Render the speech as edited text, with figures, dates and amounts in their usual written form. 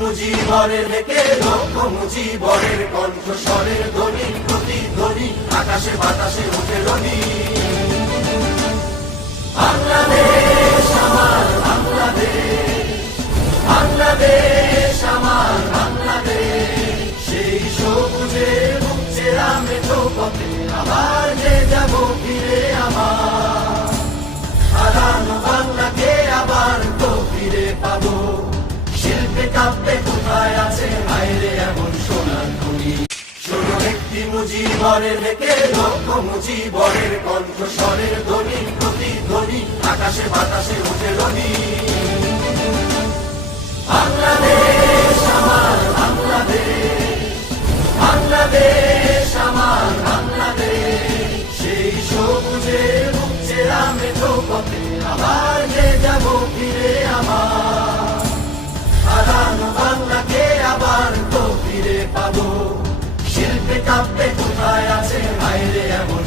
মুজিবরের রেখে লক্ষ্য মুজিবরের কণ্ঠস্বরের ধ্বনি প্রতিধ্বনি আকাশে বাতাসে উঠে রনি। বাংলাদেশ আমার বাংলাদেশ, বাংলাদেশ আমার বাংলাদেশ, সেই সবুজের বুক চেরা মেঠো পথে আবার যে যাব ফিরে আমার হারানো বাংলাকে আবার তো ফিরে পাবো। শিল্পে কাব্যে কোথায় আছে বাইরে এমন সোনার খনি। শোনো একটি মুজিবরের রেখে লক্ষ্য মুজিবরের কণ্ঠস্বরের ধ্বনি প্রতিধ্বনি আকাশে বাতাসে উঠে রনি। বাংলাদেশ আমার বাংলাদেশ, বাংলাদেশ আমার বাংলাদেশ, সেই সবুজের বুক চেরা মেঠো পথে আবার যে যাব ফিরে আমার হারানো বাংলাকে আবার তো ফিরে পাবো। শিল্পে কাব্যে কোথায় আছে বাইরে এমন